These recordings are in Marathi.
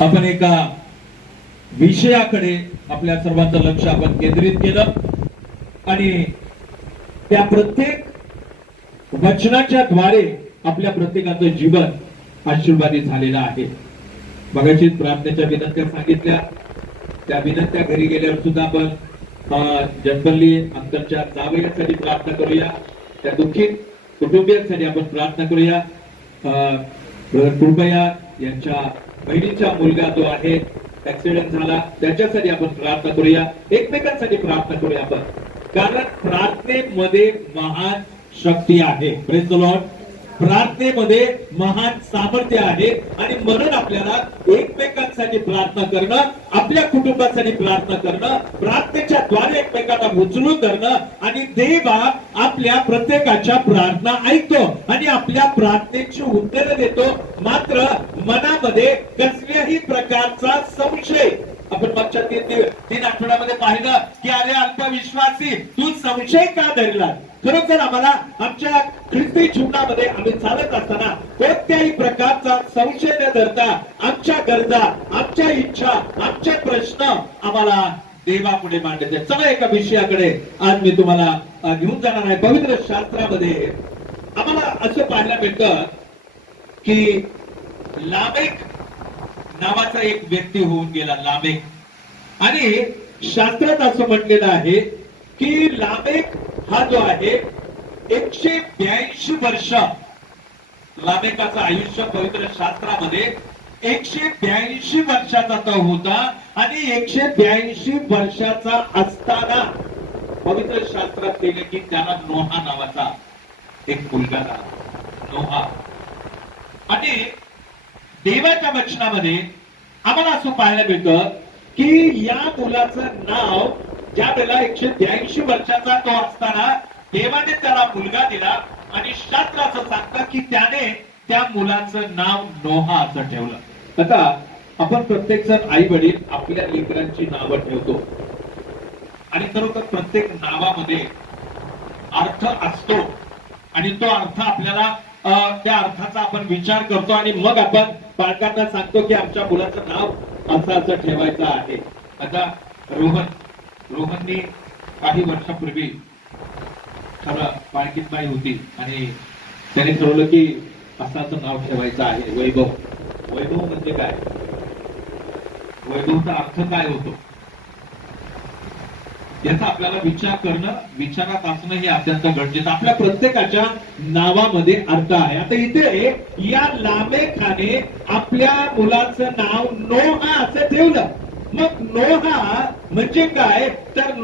आपण एका विषयाकडे आपल्या सर्वांचं लक्ष आपण केंद्रित केलं आणि त्या प्रत्येक वचनाच्या द्वारे आपल्या प्रत्येकाचं जीवन आशीर्वादित झालेलं आहे. मगाशी प्रार्थनेच्या विनंत्या सांगितल्या, त्या विनंत्या घरी गेल्यावर सुद्धा आपण जनपल्ली अंतरच्या जावयासाठी प्रार्थना करूया, त्या दुःखी कुटुंबियांसाठी आपण प्रार्थना करूया. कृपया यांच्या बहिणीचा मुलगा जो आहे ऍक्सिडेंट झाला त्याच्यासाठी आपण प्रार्थना करूया, एकमेकांसाठी प्रार्थना करूया आपण, कारण प्रार्थनेमध्ये महान शक्ती आहे. Praise the Lord. प्रार्थनेमध्ये महान सामर्थ्य आहे आणि म्हणून आपल्याला एकमेकांसाठी प्रार्थना करणं, आपल्या कुटुंबासाठी प्रार्थना करणं, प्रार्थनेच्या द्वारे एकमेकांना उचलून धरणं आणि देव आपल्या प्रत्येकाच्या प्रार्थना ऐकतो आणि आपल्या प्रार्थनेची उत्तरं देतो. मात्र मनामध्ये कसल्याही प्रकारचा संशय, आपण मागच्या तीन आठवड्यामध्ये पाहिलं की अरे अल्पविश्वासी तू संशय का धरला. खरोखर आम्हाला आमच्या ख्रिस्ती जीवनामध्ये आम्ही चालत असताना कोणत्याही प्रकारचा संशय न धरता आमच्या गरजा, आमच्या इच्छा, आमचे प्रश्न आम्हाला देवापुढे मांडायचे. चला एका विषयाकडे आज मी तुम्हाला घेऊन जाणार आहे. पवित्र शास्त्रामध्ये आम्हाला असं पाहायला मिळतं की लामेक नावाचा एक व्यक्ती होऊन गेला, लामेक. आणि शास्त्रात असं म्हटलेलं आहे की लामेक हा जो आहे 182 वर्ष लामेकाचं आयुष्य पवित्र शास्त्रामध्ये 182 वर्षाचा तो होता. आणि 182 वर्षाचा असताना पवित्र शास्त्रात केले की त्याला नोहा नावाचा एक मुलगा झाला, नोहा. आणि देवाच्या वचनामध्ये आम्हाला असं पाहायला मिळतं की या मुलाचं नाव ज्या वेळेला 182 वर्षाचा तो असताना देवाने त्याला मुलगा दिला आणि शास्त्र असं सांगतं की त्याने त्या मुलाचं नाव नोहा असं ठेवलं. आता आपण प्रत्येक जण आई वडील आपल्या लेकरांची नावं ठेवतो आणि खरोखर प्रत्येक नावामध्ये अर्थ असतो आणि तो अर्थ आपल्याला त्या अर्थाचा आपण विचार करतो आणि मग आपण पालकांना सांगतो की आमच्या मुलाचं नाव असं असं ठेवायचं आहे. आता रोहननी काही वर्षापूर्वी खरं पालखीत बाई होती आणि त्याने ठरवलं की असं असं नाव ठेवायचं आहे, वैभव. वैभव म्हणजे काय, वैभवचा अर्थ काय होतो याचा आपल्याला विचार करणं, विचारात असणं हे अत्यंत गरजेचं. आपल्या प्रत्येकाच्या नावामध्ये अर्थ आहे. आता इथे या लामेकाने आपल्या मुलाचं नाव नोहा असं ठेवलं. मग नोहा म्हणजे काय तर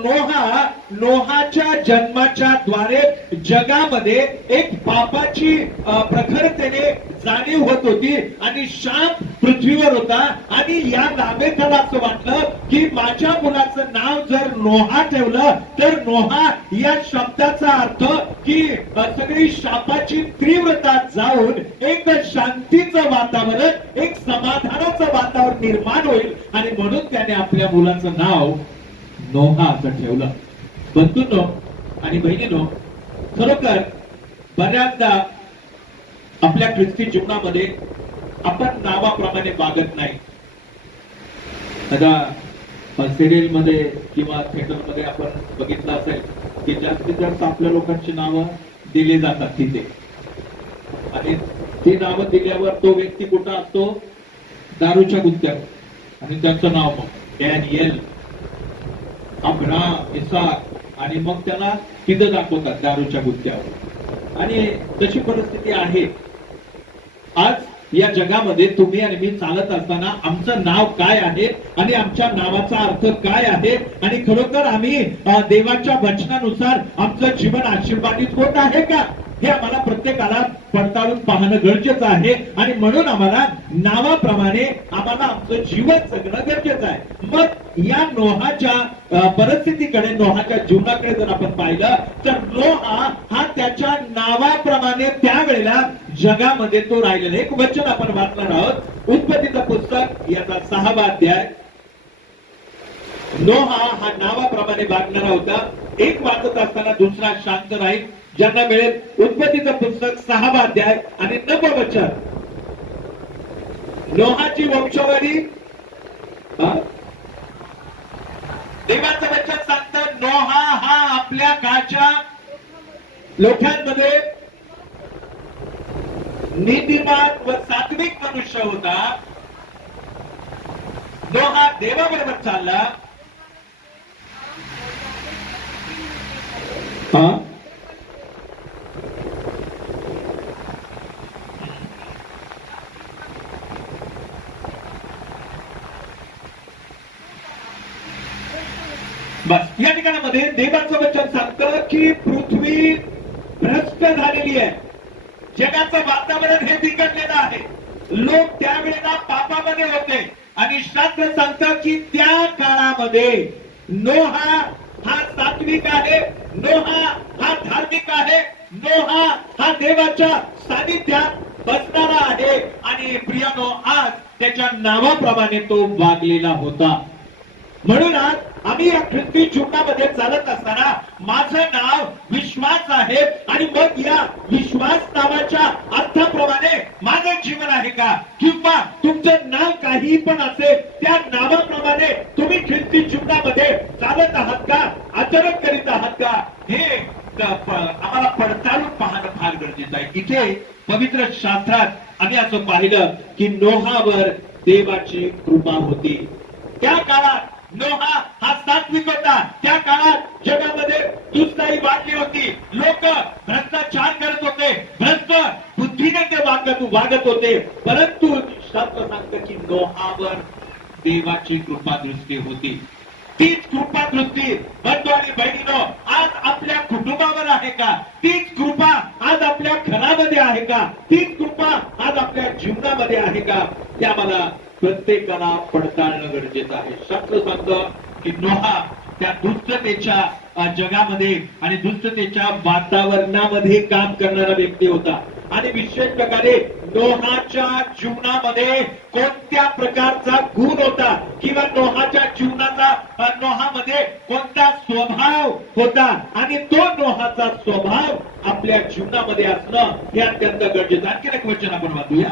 नोहाच्या जन्माच्या द्वारे जगामध्ये एक पापाची प्रखरतेने जाणीव होत होती आणि शाप पृथ्वीवर होता. आणि या लामेकाला असं वाटलं की माझ्या मुलाचं नाव जर नोहा ठेवलं तर नोहा या शब्दाचा अर्थ की सगळी शापाची तीव्रता जाऊन एक शांतीचं वातावरण, एक समाधानाचं वातावरण निर्माण होईल आणि म्हणून त्याने आपल्या मुलाचं नाव नोहा असं ठेवलं. बंधूंनो आणि बहिणींनो, खरोखर बऱ्याचदा आपल्या ख्रिस्ती जीवनामध्ये आपण नावाप्रमाणे वागत नाही. आता सिरियल मध्ये किंवा थिएटर मध्ये आपण बघितलं असेल की जास्तीत जास्त आपल्या लोकांची नावं दिली जातात तिथे आणि ती नावं दिल्यावर तो व्यक्ती कुठं असतो, दारूच्या गुत्त्यावर. आणि त्याचं नाव मग डॅनियल, अब्राम, इसाक आणि मग त्याला तिथं दाखवतात दारूच्या गुत्त्यावर. आणि तशी परिस्थिती आहे आज या जगामध्ये. तुम्ही आणि मी चालत असताना आमचं नाव काय आहे आणि आमच्या नावाचा अर्थ काय आहे आणि खरोखर आम्ही देवाच्या वचनानुसार आमचं जीवन आशीर्वादित होत आहे का हे आम्हाला प्रत्येकाला पडताळून पाहणं गरजेचं आहे. आणि म्हणून आम्हाला नावाप्रमाणे आम्हाला आमचं जीवन जगणं गरजेचं आहे. मग या नोहाच्या परिस्थितीकडे, नोहाच्या जीवनाकडे जर आपण पाहिलं तर नोहा हा त्याच्या नावाप्रमाणे त्यावेळेला जगामध्ये तो राहिलेला. एक वचन आपण वाचणार आहोत, उत्पत्तीचं पुस्तक याचा 6वा अध्याय. नोहा हा नावाप्रमाणे वागणारा होता. एक वाचत असताना दुसरा शांत राहील. ज्यांना मिळेल उत्पत्तीचं पुस्तक 6वा अध्याय आणि 9वं वचन. नोहाची वंशावळी देवाचं वचन सांगतं नोहा हा आपल्या काळच्या लोकांमध्ये नीतिमान व सात्विक मनुष्य होता. नोहा देवाबरोबर चालला. बस या ठिकाणामध्ये देवाचं वचन सांगतं की पृथ्वी भ्रष्ट झालेली आहे. जगाचं वातावरण हे बिघडलेलं आहे. लोक त्यावेळेला पापामध्ये होते आणि शास्त्र सांगतं की त्या काळामध्ये नोहा हा सात्विक आहे, नोहा हा धार्मिक आहे, नोहा हा देवाच्या सानिध्यात बसणारा आहे आणि प्रियानो आज त्याच्या नावाप्रमाणे तो वागलेला होता. म्हणून आज आम्ही या ख्रिस्ती जीवनामध्ये चालत असताना माझं नाव विश्वास आहे आणि मग या विश्वास नावाच्या अर्थाप्रमाणे माझं जीवन आहे का, किंवा तुमचं नाव काही पण असेल त्या नावाप्रमाणे तुम्ही ख्रिस्ती जीवनामध्ये चालत आहात का, आचरण करीत आहात का, हे आम्हाला पडताळून पाहणं फार गरजेचं आहे. इथे पवित्र शास्त्रात आम्ही असं पाहिलं की नोहावर देवाची कृपा होती. त्या काळात नोहा हा सात्विक होता. त्या काळात जगामध्ये दुष्टाई वाढली होती. लोक भ्रष्टाचार करत होते, भ्रष्ट बुद्धीने ते वागत होते. परंतु शास्त्र सांगतं की नोहावर देवाची कृपा दृष्टी होती. तीच कृपा दृष्टी बंधू आणि बहिणीनो आज आपल्या कुटुंबावर आहे का? तीच कृपा आज आपल्या घरामध्ये आहे का? तीच कृपा आज आपल्या जीवनामध्ये आहे का? ते आम्हाला प्रत्येकाला पडताळणं गरजेचं आहे. शास्त्र सांगतं की नोहा त्या दुष्टतेच्या जगामध्ये आणि दुष्टतेच्या वातावरणामध्ये काम करणारा व्यक्ती होता. आणि विशेष प्रकारे नोहाच्या जीवनामध्ये कोणत्या प्रकारचा गुण होता किंवा नोहाच्या नोहामध्ये कोणता स्वभाव होता आणि तो नोहाचा स्वभाव आपल्या जीवनामध्ये असणं हे अत्यंत गरजेचं. आणखी एक वचन आपण वाचूया.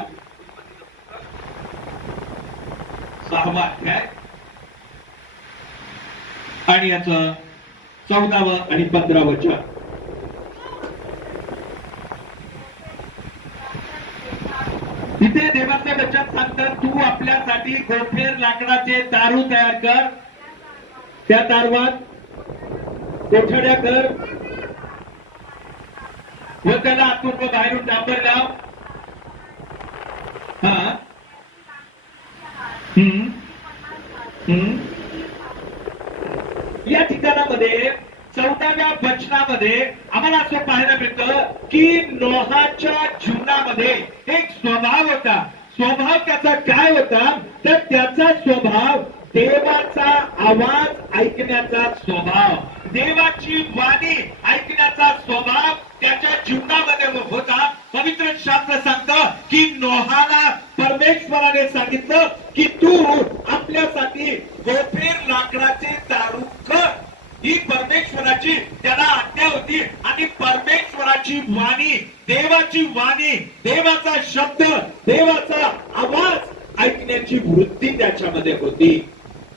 6वा अध्याय आणि याचं 14व आणि 15व वचन. इथे देवाचे वचन सांगतं तू आपल्यासाठी गोफेर लाकडाचे दारू तयार कर, त्या दारवात कोठड्या कर व त्याला आतून व बाहेरून डांबर लाव. या ठिकाणामध्ये 14व्या वचनामध्ये आम्हाला असं पाहायला मिळतं की नोहाच्या जीवनामध्ये एक स्वभाव होता. स्वभाव त्याचा काय होता तर त्याचा स्वभाव देवाचा आवाज ऐकण्याचा स्वभाव, देवाची वाणी ऐकण्याचा स्वभाव त्याच्या जीवनामध्ये होता. पवित्र शास्त्र सांगतं की नोहाला परमेश्वराने सांगितलं की तू आपल्यासाठी गोफेर लाकडाचे दारू कर. ही परमेश्वराची त्याला आज्ञा होती आणि परमेश्वराची वाणी, देवाची वाणी, देवाचा शब्द, देवाचा आवाज ऐकण्याची वृत्ती त्याच्यामध्ये होती.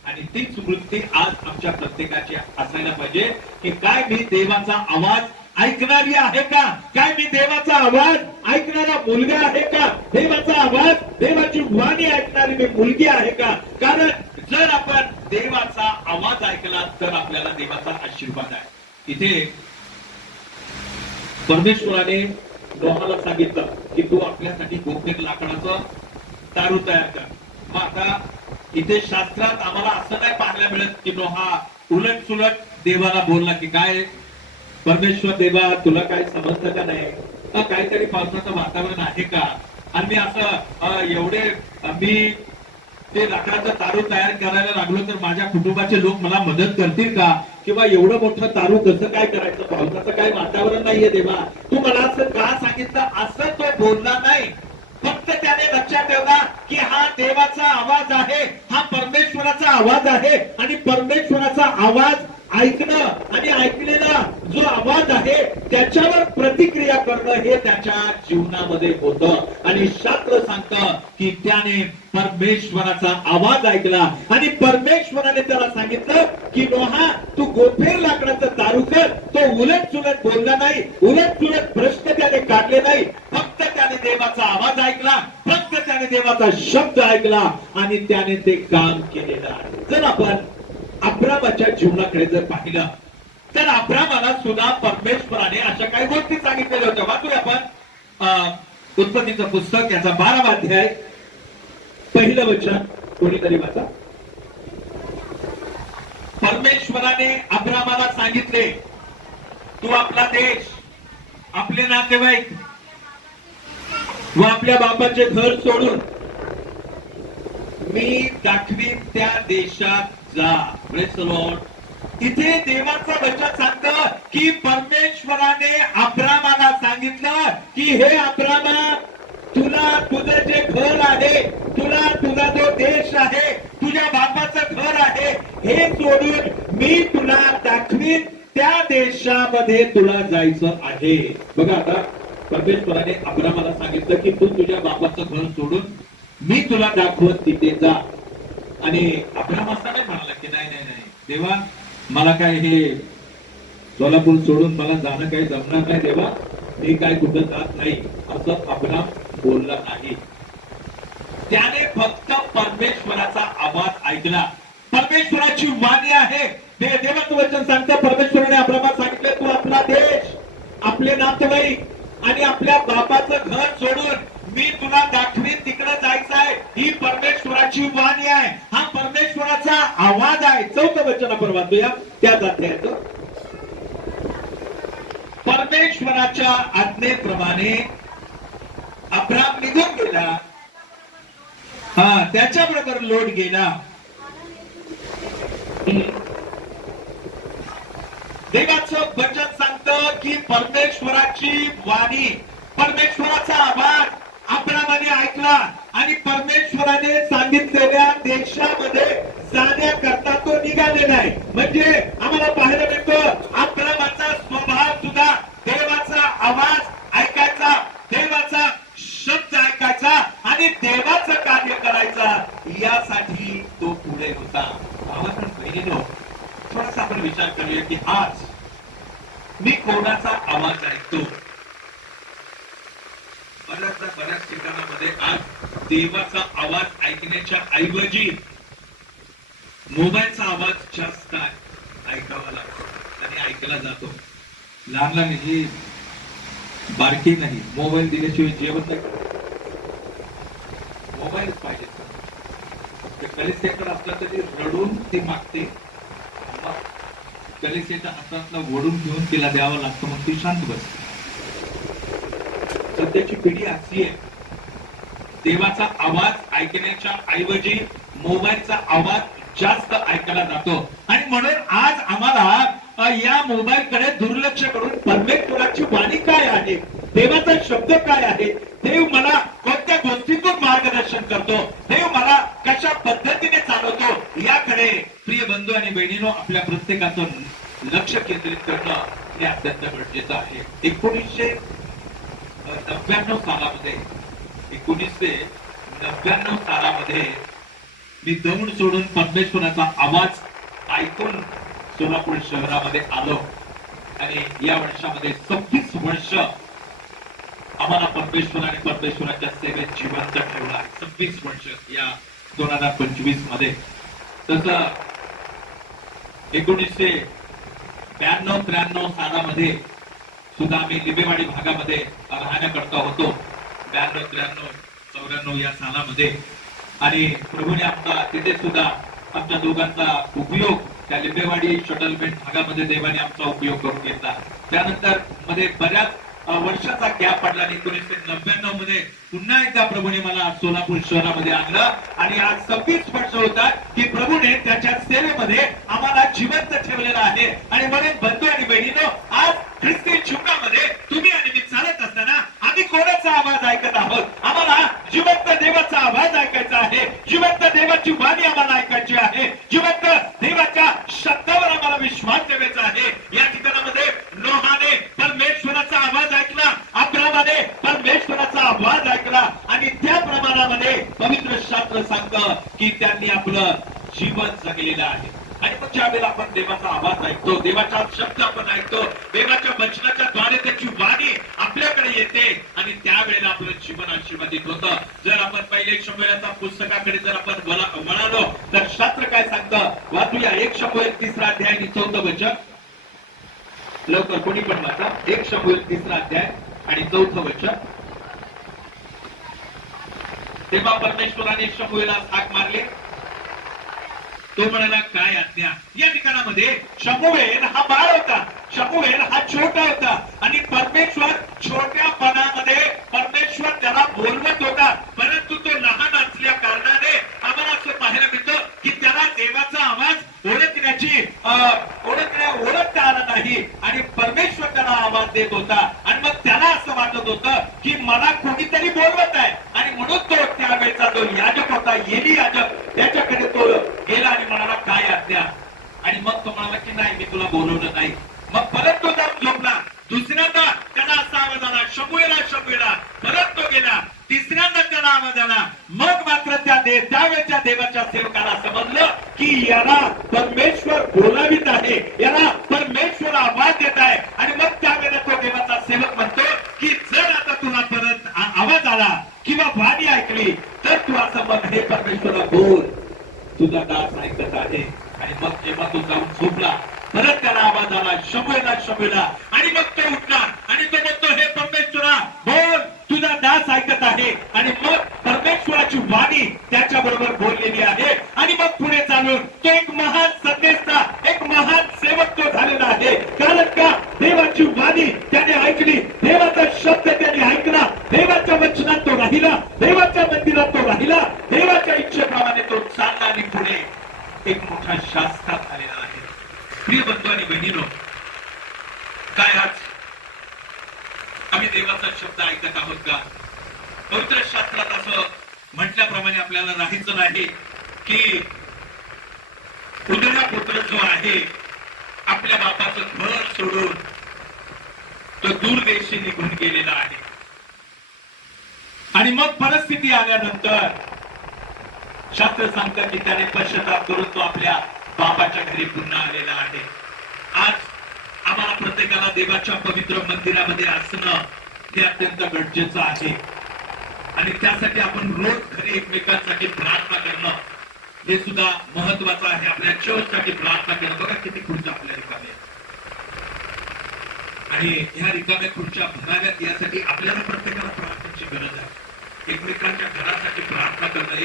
आणि तीच वृत्ती आज आमच्या प्रत्येकाची असायला पाहिजे की काय मी देवाचा आवाज ऐकणारी आहे का? काय मी देवाचा आवाज ऐकणारा मुलगा आहे का? देवाचा आवाज, देवाची वाणी ऐकणारी मी मुलगी आहे का? कारण जर आपण देवाचा आवाज ऐकला तर आपल्याला देवाचा आशीर्वाद आहे. इथे परमेश्वराने नोहाला सांगितलं की तू आपल्यासाठी गोफेर लाकडाचं दारू तयार कर. मग आता इथे शास्त्रात आम्हाला असं नाही पाहायला मिळत की नोहा उलट सुलट देवाला बोलला की काय परमेश्वर देवा तुला काय समजतं का नाही, काहीतरी पावसाचं वातावरण आहे का, आणि मी असं एवढे मी ते लाकडाचं तारू तयार करायला लागलो तर माझ्या कुटुंबाचे लोक मला मदत करतील का, किंवा एवढं मोठं तारू कसं काय करायचं, पावसाचं काय वातावरण नाहीये देवा, तू मला असं का सांगितलं, असं तो बोलला नाही. फक्त त्याने लक्षात ठेवला की हा देवाचा आवाज आहे, हा परमेश्वराचा आवाज आहे आणि परमेश्वराचा आवाज ऐकणं आणि ऐकलेला जो आवाज आहे त्याच्यावर प्रतिक्रिया करणं हे त्याच्या जीवनामध्ये होतं. आणि शास्त्र सांगतं की त्याने परमेश्वराचा आवाज ऐकला आणि परमेश्वराने त्याला सांगितलं की नोहा, तू गोफेर लाकडाचं दारू कर. तो उलट सुलट बोलला नाही, उलट सुलट प्रश्न त्याने काढले नाही. फक्त त्याने देवाचा आवाज ऐकला, फक्त त्याने देवाचा शब्द ऐकला आणि त्याने ते काम केलेलं आहे. जर आपण अब्रामाच्या जीवनाकडे जर पाहिलं तर अब्रामाला सुद्धा परमेश्वराने अशा काही गोष्टी सांगितलेल्या होत्या. वाचूया आपण उत्पत्तीचं पुस्तक याचा 12वा अध्याय, पहिलं वचन कोणीतरी वाचा. परमेश्वराने अब्रामाला सांगितले, तू आपला देश, आपले नातेवाईक व आपल्या बापाचे घर सोडून मी दाखवीन त्या देशात जा. Praise the Lord. इथे देवाचं वचन सांगतं की परमेश्वराने अब्रामाला सांगितलं की हे अब्रामा, तुला तुझं जे घर आहे, तुला तुझा जो देश आहे, तुझ्या बापाचं घर आहे, हे सोडून मी तुला दाखवीन त्या देशामध्ये तुला जायचं आहे. बघा, आता परमेश्वराने अब्रामाला सांगितलं की तू तुझ्या बापाचं घर सोडून मी तुला दाखवत तिथे जा. आणि अब्राम असा नाही म्हणाला की नाही नाही नाही देवा, मला काय हे सोलापूर सोडून मला जाणं काही जमणार नाही देवा, मी काय कुठं जात नाही, असं अब्राम बोलला नाही. त्याने फक्त परमेश्वराचा आवाज ऐकला. परमेश्वराची वाणी आहे. देवाचं वचन सांगतं, परमेश्वराने अब्रामाला सांगितले, तू आपला देश, आपले नातेवाईक आणि आपल्या बापाचं घर सोडून मी तुला दाखवीन तिकडे जायचं आहे. ही परमेश्वराची वाणी आहे, हा परमेश्वराचा आवाज आहे. 4थं वचन आपण वाचूया त्याच अध्यायाचं. परमेश्वराच्या आज्ञेप्रमाणे अब्राम निघून गेला, त्याच्याबरोबर लोट गेला. देवाचं वचन सांगतं की परमेश्वराची वाणी, परमेश्वराचा आवाज अब्रामाने ऐकला आणि परमेश्वराने सांगितलेल्या देशामध्ये जाण्याकरता तो निघाले नाही. म्हणजे आम्हाला पाहायला मिळतं अब्रामाचा स्वभाव सुद्धा देवाचा आवाज ऐकायचा, देवाचा शब्द ऐकायचा आणि देवाचं कार्य करायचा, यासाठी तो पुढे होता. बहिणीनो, थोडासा आपण विचार करूया की आज मी कोणाचा आवाज ऐकतो. बऱ्याच ठिकाणामध्ये आज देवाचा आवाज ऐकण्याच्या ऐवजी मोबाईलचा आवाज जास्त ऐकावा लागतो आणि ऐकला जातो. लहान लहान ही बारकी नाही, मोबाईल दिल्याशिवाय जेवत नाही, मोबाईलच पाहिजे. कलिसेकडे असला तरी रडून ती मागते, कलिसेच्या हातातला ओढून घेऊन तिला द्यावं लागतं, मग ती शांत बसते. सध्याची पिढी अशी आहे, देवाचा आवाज ऐकण्याच्या ऐवजी मोबाईलचा आवाज जास्त ऐकायला जातो. आणि म्हणून आज आम्हाला या मोबाईलकडे दुर्लक्ष करून परमेश्वराची वाणी काय आहे, देवाचा शब्द काय आहे, देव मला कोणत्या गोष्टीतून मार्गदर्शन करतो, देव मला कशा पद्धतीने चालवतो, याकडे प्रिय बंधू आणि बहिणींनो आपल्या प्रत्येकाचं लक्ष केंद्रित करणं हे अत्यंत गरजेचं आहे. 1999 सालामध्ये मी दौंड सोडून परमेश्वराचा आवाज ऐकून सोलापूर शहरामध्ये आलो आणि या वर्षामध्ये 26 वर्ष आम्हाला परमेश्वराच्या सेवेत जिवंत ठेवला. 26 वर्ष या 2025 मध्ये. तसं 1992-93 सालामध्ये सुद्धा आम्ही लिंबेवाडी भागामध्ये राहण्याकरता होतो. 92-93-94 या सालामध्ये. आणि प्रभूने आमचा तिथे सुद्धा आमच्या दोघांचा उपयोग त्या लिंबेवाडी शटलमेंट भागामध्ये देवाने आमचा उपयोग करून घेतला. त्यानंतर मध्ये बऱ्याच वर्षाचा गॅप पडला आणि 1999 मध्ये पुन्हा एकदा प्रभूने मला सोलापूर शहरामध्ये आणलं आणि आज 26 वर्ष होतात की प्रभूने त्याच्या सेवेमध्ये आम्हाला जिवंत ठेवलेला आहे. आणि म्हणून बंधू आणि बहिणींनो, आज ख्रिस्ती जीवनामध्ये तुम्ही आणि मी चालत असताना आम्ही कोणाचा आवाज ऐकत आहोत? आम्हाला जिवंत देवाचा आवाज ऐकायचा आहे, जिवंत देवाची वाणी आम्हाला ऐकायची आहे, जिवंत देवाच्या शब्दावर आम्हाला विश्वास ठेवायचा आहे. या ठिकाणामध्ये नोहाने परमेश्वराचा आवाज ऐकला, अब्रामाने परमेश्वराचा आवाज ऐकला आणि त्या प्रमाणामध्ये सांगतं की त्यांनी आपलं जीवन जगलेलं आहे. आणि मग ज्या वेळेला आपण देवाचा आवाज ऐकतो, देवाचा शब्द आपण ऐकतो, देवाच्या वचनाच्या द्वारे त्याची वाणी आपल्याकडे येते आणि त्यावेळेला आपलं जीवन आशीर्वादित होतं. जर आपण पहिले शमूएलाच्या पुस्तकाकडे जर आपण वळालो तर शास्त्र काय सांगतं, वाचूया 1 शमूएल 3 अध्याय आणि 4 वचन. लवकर कोणी पण वाचा. 1 शमूएल 3 अध्याय आणि 4 वचन. तेव्हा परमेश्वराने शमूएला हाक मारली. तो म्हणाला, काय आज्ञा. या ठिकाणामध्ये शमूएल हा बाळ होता, शमूएल हा छोटा होता आणि परमेश्वर छोट्यापणामध्ये परमेश्वर त्याला बोलवत होता. परंतु तो लहान असल्या कारणाने आम्हाला असं पाहायला मिळतं की त्याला देवाचा आवाज ओळखता आला नाही आणि परमेश्वर त्याला आवाज देत होता. आणि मग त्याला असं वाटत होतं की मला कोणीतरी बोलवत आहे आणि म्हणून तो त्यावेळेचा जो याजक होता, एली याजक, त्याच्याकडे तो गेला आणि म्हणाला, काय आज्ञा. आणि मग तो म्हणाला की नाही, मी तुला बोलवलं नाही. मग परत तो जाऊन झोपला. दुसऱ्यांदा त्याला असा आवाज आला, शमूएला शमूएला. परत तो गेला. तिसऱ्यांदा त्याला आवाज आला. मग मात्र त्यावेळेच्या देवाच्या सेवकाला समजलं की याला परमेश्वर बोलावित आहे, याला परमेश्वर आवाज देत आहे. आणि मग त्यावेळेला तो देवाचा सेवक म्हणतो की जर आता तुला परत आवाज आला किंवा वाणी ऐकली तर तू असं म्हण, हे परमेश्वरा बोल, तुझा दास ऐकत आहे. आणि मग जेव्हा तो जाऊन झोपला परत त्याला आवाज आला, शमूएला शमूएला. आणि मग तो उठला आणि तो म्हणतो, हे परमेश्वरा बोल, तुझा दास ऐकत आहे. आणि मग परमेश्वराची वाणी त्याच्या बरोबर बोललेली आहे. आणि मग पुढे चालून तो एक महान संदेशचा, एक महान सेवक तो झालेला आहे. कारण का, देवाची वाणी त्याने ऐकली, देवाचा शब्द त्याने ऐकला, देवाच्या वचनात तो राहिला, देवाच्या मंदिरात तो राहिला, देवाच्या इच्छेप्रमाणे तो चालला आणि पुढे एक मोठा शास्त्र झालेला आहे. प्रिय बंधू आणि बहिणीनो, काय आज आम्ही देवाचा शब्द ऐकत आहोत का? पवित्र शास्त्रात असं म्हटल्याप्रमाणे आपल्याला राहायचं नाही की उदया पुत्र जो आहे आपल्या बापाचं घर सोडून तो दूरदेशी निघून गेलेला आहे. आणि मग परिस्थिती आल्यानंतर शास्त्र सांगतं की त्याने पश्चाताप करून तो आपल्या बापाच्या घरी पुन्हा आलेला आहे. आज आम्हाला प्रत्येकाला देवाच्या पवित्र मंदिरामध्ये असणं हे अत्यंत गरजेचं आहे. आणि त्यासाठी आपण रोज घरी एकमेकांसाठी प्रार्थना करणं हे सुद्धा महत्वाचं आहे. आपल्या चर्चसाठी प्रार्थना करणं. बघा किती खुर्च्या आपल्या रिकाम्या, आणि ह्या रिकाम्या खुर्च्या भराव्यात यासाठी आपल्याला प्रत्येकाला प्रार्थनेची गरज आहे. एकमेकांच्या घरासाठी प्रार्थना करणं,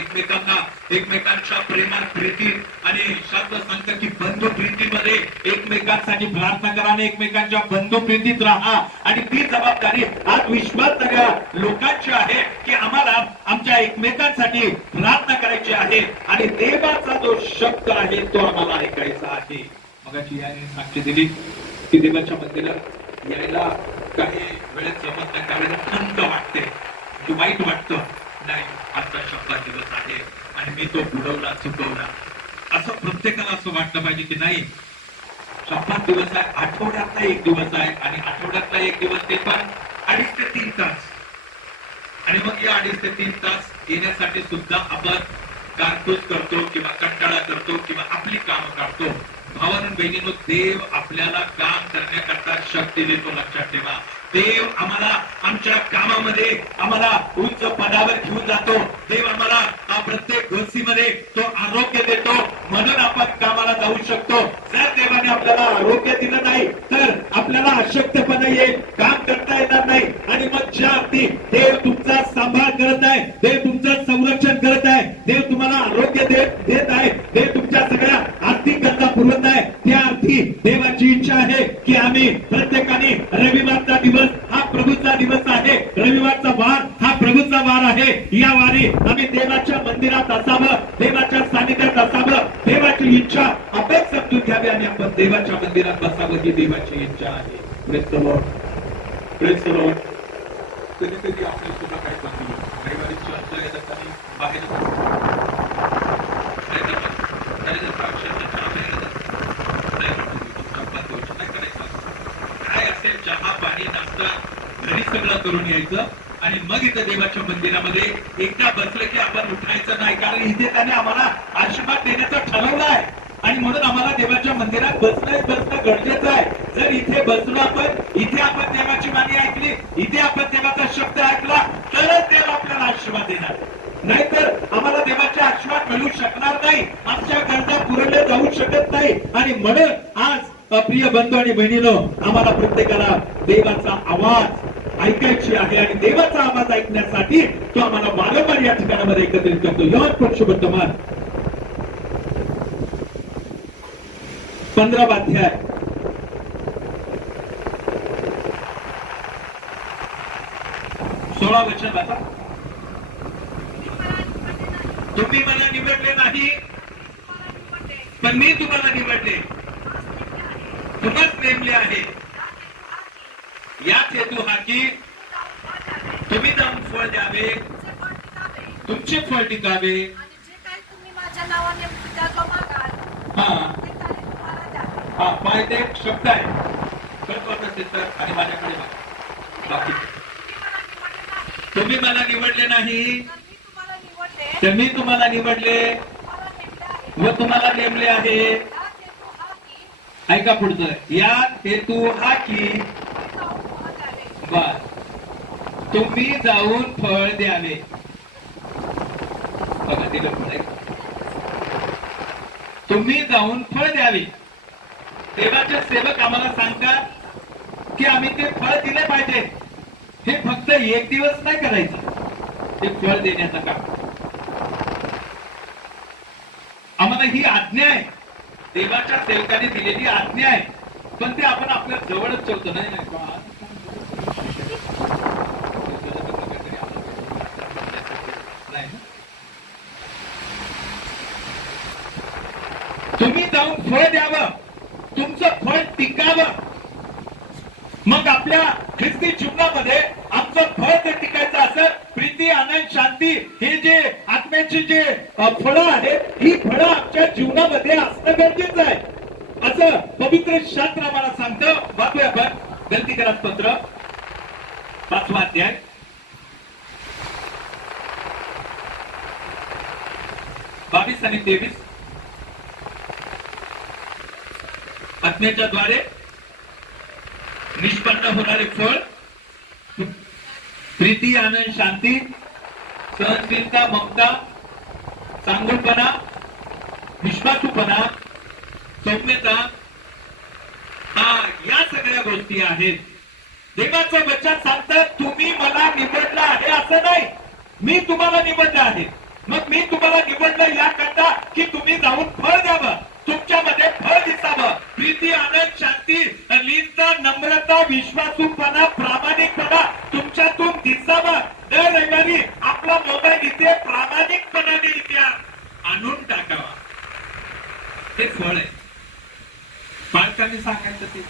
एकमेकांच्या प्रेमात, प्रीतीत, आणि शास्त्र सांगतं की बंधू प्रीतीमध्ये एकमेकांसाठी प्रार्थना करा आणि एकमेकांच्या बंधू प्रीतीत राहा. आणि ती जबाबदारी आज विश्वासणाऱ्या लोकांची आहे की आम्हाला आमच्या एकमेकांसाठी प्रार्थना करायची आहे आणि देवाचा जो शब्द आहे तो आम्हाला ऐकायचा आहे. मगाची याने साक्षी दिली की देवाच्या मंदिरात यायला काही वेळेस जमत नाही, त्यावेळेला खंत वाटते, वाईट वाटतं. नाही, आजचा शब्दाचा दिवस आहे आणि मी तो बुडवला, चुकवला, असं प्रत्येकाला असं वाटलं पाहिजे की नाही, शब्दाचा दिवस आहे, आठवड्यातला एक दिवस आहे आणि आठवड्यातला एक दिवस ते पण 2.5 ते 3 तास. आणि मग या 2.5 ते 3 तास येण्यासाठी सुद्धा आपण कारतूस करतो किंवा कंटाळा करतो किंवा आपली कामं काढतो. भावांनो बहिणींनो, देव आपल्याला काम करण्याकरता शक्ती देतो. लक्षात ठेवा, देव आम्हाला आमच्या कामामध्ये आम्हाला उच्च पदावर घेऊन जातो. देव आम्हाला प्रत्येक गोष्टीमध्ये तो आरोग्य देतो, म्हणून आपण कामाला जाऊ शकतो. जर देवाने आपल्याला आरोग्य दिलं नाही तर आपल्याला अशक्तपणा येईल, काम करता येणार नाही. आणि मग ज्या अर्थी देव तुमचा सांभाळ करत आहे, देव तुमचं संरक्षण करत आहे, देव तुम्हाला आरोग्य देत आहे, देव तुमच्या सगळ्या आर्थिक गरजा पुरवत आहे, त्या अर्थी देवाची इच्छा आहे की आम्ही प्रत्येकाने रविवारचा दिवस हा प्रभूचा दिवस आहे, रविवारचा वार हा प्रभूचा वार आहे. या वारी आम्ही देवाच्या मंदिरात असावं, देवाच्या सानिध्यात असावं, देवाची इच्छा आपण समजून घ्यावी आणि आपण देवाच्या मंदिरात बसावं, ही देवाची इच्छा आहे. Praise the Lord, praise the Lord. कधीतरी आपल्या सुद्धा काय बघतो, रविवारी चर्चला जाताना बाहेर काय असेल, चहा पाणी नाश्ता घरी सगळं करून यायचं आणि मग इथं देवाच्या मंदिरामध्ये एकदा बसलं की आपण उठायचं नाही, कारण इथे त्याने आम्हाला आशीर्वाद देण्याचं ठरवलं आहे आणि म्हणून आम्हाला देवाच्या मंदिरात बसणं गरजेचं आहे. जर इथे बसलो आपण, इथे आपण देवाची वाणी ऐकली, इथे आपण देवाचा शब्द ऐकला, तरच देव आपल्याला आशीर्वाद देणार. नाहीतर आम्हाला देवाचे आशीर्वाद मिळू शकणार नाही, आमच्या गरजा पुरवल्या जाऊ शकत नाही. आणि म्हणून आज प्रिय बंधू आणि बहिणीनो, आम्हाला प्रत्येकाला देवाचा आवाज ऐकायची आहे आणि देवाचा आवाज ऐकण्यासाठी तो आम्हाला वारंवार या ठिकाणामध्ये एकत्रित करतो. योहान पुरुषोत्तमान 15वा अध्याय 16 वचन वाचा. तुम्ही मला निवडले नाही, पण मी तुम्हाला निवडले, तुम्हाच नेमले आहे. याच हेतू हा की तुम्ही जाऊन फळ द्यावे, तुमचे फळ टिकावे. हा पाहिजे एक शब्द आहे, आणि माझ्याकडे बाकी तुम्ही मला निवडले नाही, तर मी तुम्हाला निवडले व तुम्हाला नेमले आहे. ऐका पुढचं, यात हेतू हा की बस तुम्ही जाऊन फळ द्यावे. बघा दिलं पुढे, तुम्ही जाऊन फळ द्यावे. देवाचे सेवक आम्हाला सांगतात की आम्ही ते फळ दिले पाहिजे. हे फक्त एक दिवस नाही करायचं, ते फळ देण्याचं काम आम्हाला ही आज्ञा आहे, देवाच्या सेवकाने दिलेली आज्ञा आहे. पण ते आपण आपल्या जवळच ठेवतो. नाही तुम्ही जाऊन फळ द्यावं, तुमचं फळ टिकावं. मग आपल्या ख्रिस्ती जीवनामध्ये आमचं फळ जर टिकायचं असेल, प्रीती, आनंद, शांती, हे जे आत्म्याची जे फळं आहेत, ही फळं आमच्या जीवनामध्ये असणं गरजेचं आहे, असं पवित्र शास्त्र आम्हाला सांगतं. वाचूया आपण गलतीकरास पत्र 5वा अध्याय 22 आणि 23. आत्म्याच्या द्वारे निष्पन्न होणारे फळ प्रीती, आनंद, शांती, सहनशीलता, ममता, चांगुलपणा, विश्वासूपणा, सौम्यता, या सगळ्या गोष्टी आहेत. देवाचं वचन सांगतं तुम्ही मला निवडलं आहे असं नाही, मी तुम्हाला निवडलं आहे. मग मी तुम्हाला निवडलं याकरता की तुम्ही जाऊन फळ द्यावं, तुमच्यामध्ये फळ दिसावं. प्रीती, आनंद, शांती, लीनता, नम्रता, विश्वासूपणा, प्रामाणिकपणा तुमच्यातून दिसावं. दर रविवारी आपला मोबाईल इथे प्रामाणिकपणाने इथे आणून टाकावा. ते फळ आहे. पालकांनी सांगायचं ते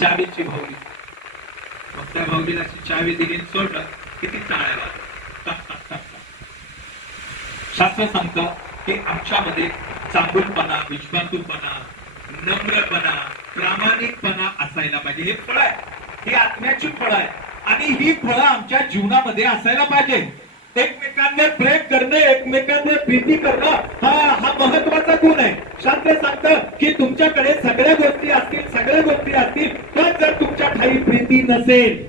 चावीची भावली, मग त्या भावलीला चावी दिली, सोडलं किती टाळ्या. शास्त्र सांगतं की आमच्यामध्ये चांगुलपणा, विश्वासूपणा, नम्रपणा, प्रामाणिकपणा असायला पाहिजे. हे फळ आहे, ही आत्म्याची फळ आहे आणि ही फळं आमच्या जीवनामध्ये असायला पाहिजे. एकमेकांवर प्रेम करणं, एकमेकांवर प्रीती करणं हा महत्वाचा गुण आहे. शास्त्र सांगतं की तुमच्याकडे सगळ्या गोष्टी असतील, पण जर तुमच्या ठाई प्रीती नसेल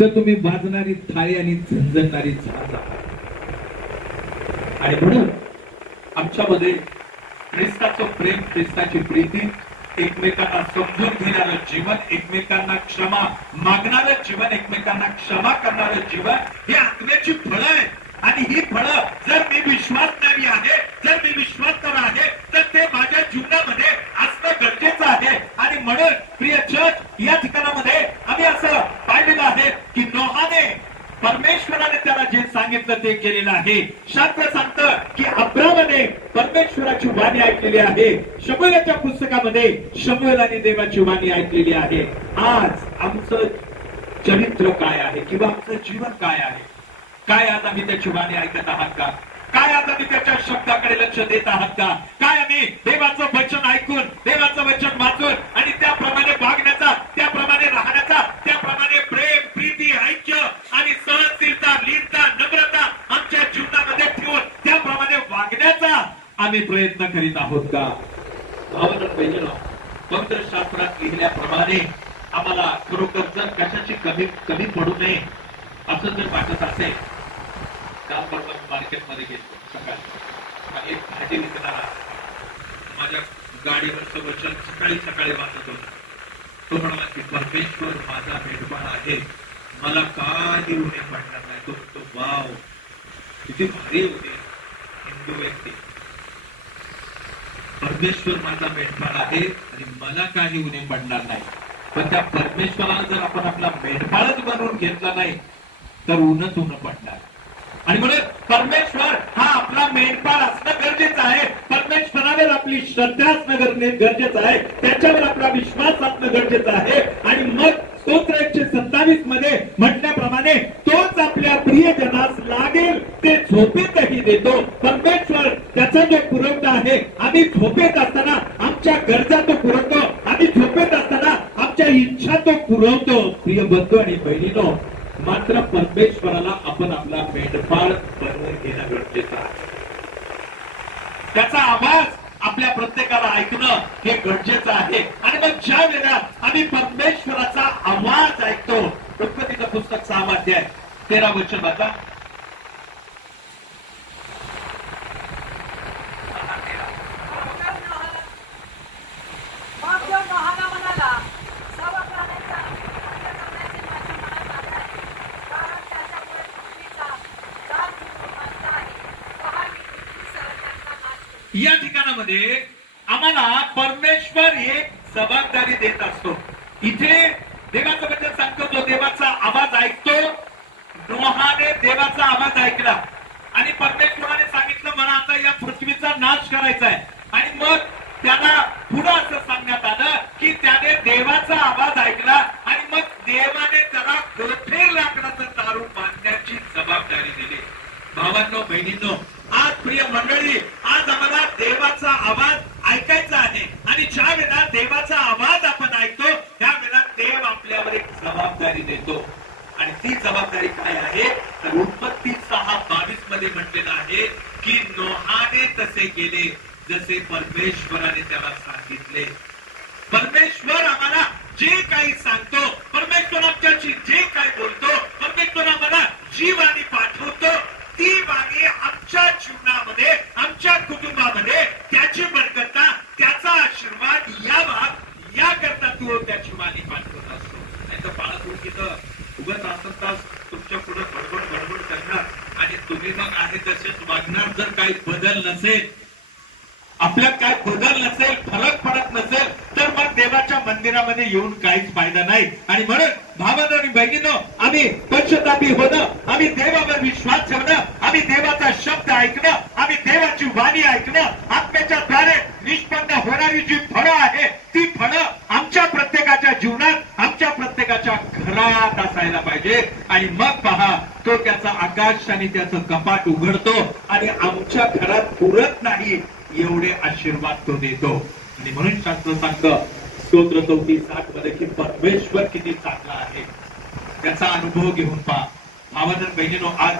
तर तुम्ही वाजणारी थाळी आणि झंझणारी झाड. आणि म्हणून आमच्यामध्ये ख्रिस्ताचं प्रेम, ख्रिस्ताची प्रीती, एकमेकांना समजून घेणारं जीवन, एकमेकांना क्षमा मागणारं जीवन, एकमेकांना क्षमा करणारं जीवन, ही आत्म्याची फळं आहे. आणि ही फळं जर मी विश्वासणारी आहे, जर मी विश्वासणार आहे, तर ते माझ्या जीवनामध्ये असणं गरजेचं आहे. आणि म्हणून प्रिय चर्च, या ठिकाणामध्ये आम्ही असं पाहिलेलं आहे की नोहाने परमेश्वराने त्याला जे सांगितलं ते केलेलं आहे. शास्त्र सांगतं की अब्रामाने परमेश्वराची वाणी ऐकलेली आहे. शमूएलच्या पुस्तकामध्ये शमूएलाने देवाची वाणी ऐकलेली आहे. आज आमचं चरित्र काय आहे किंवा आमचं जीवन काय आहे? काय आज आम्ही त्याची वाणी ऐकत आहात का? काय आता मी त्याच्या शब्दाकडे लक्ष देत आहात का? काय आम्ही देवाचं वचन ऐकून, देवाचं वचन वाचून आणि त्याप्रमाणे वागण्याचा, त्याप्रमाणे राहण्याचा, त्याप्रमाणे प्रेम, प्रीती, ऐक्य आणि सहनशीलता, लीनता, नम्रता आमच्या जीवनामध्ये ठेवून त्याप्रमाणे वागण्याचा आम्ही प्रयत्न करीत आहोत का? पवित्र शास्त्रात लिहिल्याप्रमाणे आम्हाला खरोखर जर कशाची कमी पडू नये असं जर वाटत असेल, त्याबरोबर मार्केटमध्ये गेलो सकाळी, एक भाजी विकणारा माझ्या गाडीवरचं वचन सकाळी वाचत होता. तो म्हणाला की परमेश्वर माझा मेंढपाळ आहे, मला काही उणे पडणार नाही. तो म्हणतो वाव, किती भारी होते हिंदू व्यक्ती. परमेश्वर माझा मेंढपाळ आहे आणि मला काही उणे पडणार नाही. पण त्या परमेश्वराला जर आपण आपला मेंढपाळच बनवून घेतला नाही तर ऊनच पडणार. आणि म्हणून परमेश्वर हा आपला मेंढपाळ असणं गरजेचं आहे. परमेश्वरावर आपली श्रद्धा असणं गरजेचं आहे. त्याच्यावर आपला विश्वास असणं गरजेचं आहे. आणि मग स्तोत्र 127 मध्ये म्हटल्याप्रमाणे तोच आपल्या प्रियजनास लागेल ते झोपेतही देतो. परमेश्वर त्याचा जो पुरवठा आहे, आम्ही झोपेत असताना आमच्या गरजा तो पुरवतो, आम्ही झोपेत असताना आमच्या इच्छा तो पुरवतो. प्रिय बंधू आणि बहिणीनो, मात्र परमेश्वराला आपण आपला मेंढपाळ बनवून घेणं गरजेचं आहे. त्याचा आवाज आपल्या प्रत्येकाला ऐकणं हे गरजेचं आहे. आणि मग ज्या वेळेला आम्ही परमेश्वराचा आवाज ऐकतो, उत्पत्तीचं पुस्तक 6 अध्याय 13 वचन वाचा. या ठिकाणामध्ये आम्हाला परमेश्वर एक जबाबदारी देत असतो. इथे देवाचं वचन सांगतो, जो देवाचा आवाज ऐकतो. नोहाने देवाचा आवाज ऐकला आणि परमेश्वराने सांगितलं, मला आता या पृथ्वीचा नाश करायचा आहे. आणि मग त्याला पुढे असं सांगण्यात आलं की त्याने देवाचा आवाज ऐकला आणि मग देवाने त्याला गोठे लाकडाचं दारू बांधण्याची जबाबदारी दिली. भावांनो, बहिणींनो, आज प्रिय मंडळी, आज आम्हाला देवाचा आवाज ऐकायचा आहे. आणि ज्या वेळेला देवाचा आवाज आपण ऐकतो त्यावेळेला देव आपल्यावर एक जबाबदारी देतो. आणि ती जबाबदारी काय आहे तर उत्पत्ती 6:22 मध्ये म्हटलेलं आहे की नोहाने तसे केले जसे परमेश्वराने त्याला सांगितले. परमेश्वर आम्हाला जे काही सांगतो, परमेश्वर आमच्याशी जे काही बोलतो, परमेश्वर आम्हाला जी वाणी पाठवतो, ती वाणी आमच्या जीवनामध्ये, आमच्या कुटुंबामध्ये त्याची बरकता, त्याचा आशीर्वाद यावा याकरता तो त्याची वाणी पाठवत असतो. नाही तर बाळापुरकीचं उगत असत तास तुमच्या पुढे बडबड करणार आणि तुम्ही मग आहे तसेच वागणार. जर काही बदल नसेल, आपल्यात काय बदल नसेल, फरक पडत नसेल, तर मग देवाच्या मंदिरामध्ये येऊन काहीच फायदा नाही. आणि म्हणून भावांनो आणि बहिणींनो, आम्ही पश्चातापी होणं, आम्ही देवावर विश्वास ठेवणं, आम्ही देवाचा शब्द ऐकणं, आम्ही देवाची वाणी ऐकणं, आत्म्याच्या द्वारे निष्पन्न होणारी जी फळं आहे ती फळं आमच्या प्रत्येकाच्या जीवनात, आमच्या प्रत्येकाच्या घरात असायला पाहिजे. आणि मग पहा, तो त्याचा आकाश आणि त्याचं कपाट उघडतो आणि आमच्या घरात पुरत नाही एवढे आशीर्वाद तो देतो. आणि म्हणून शास्त्र सांगतं स्तोत्र 34:8 मध्ये की परमेश्वर किती चांगला आहे. त्याचा अनुभव घेऊन पहा. भावांनो बहिणींनो, आज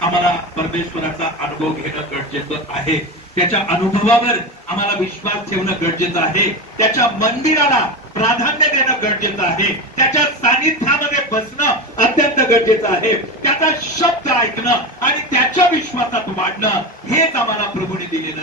आम्हाला परमेश्वराचा अनुभव घेणं गरजेचं आहे. त्याच्या अनुभवावर आम्हाला विश्वास ठेवणं गरजेचं आहे. त्याच्या मंदिराला प्राधान्य देणं गरजेचं आहे. त्याच्या सानिध्यामध्ये बसणं अत्यंत गरजेचं आहे. त्याचा शब्द ऐकणं आणि त्याच्या विश्वासात वाढणं हेच आम्हाला प्रभूने दिलेलं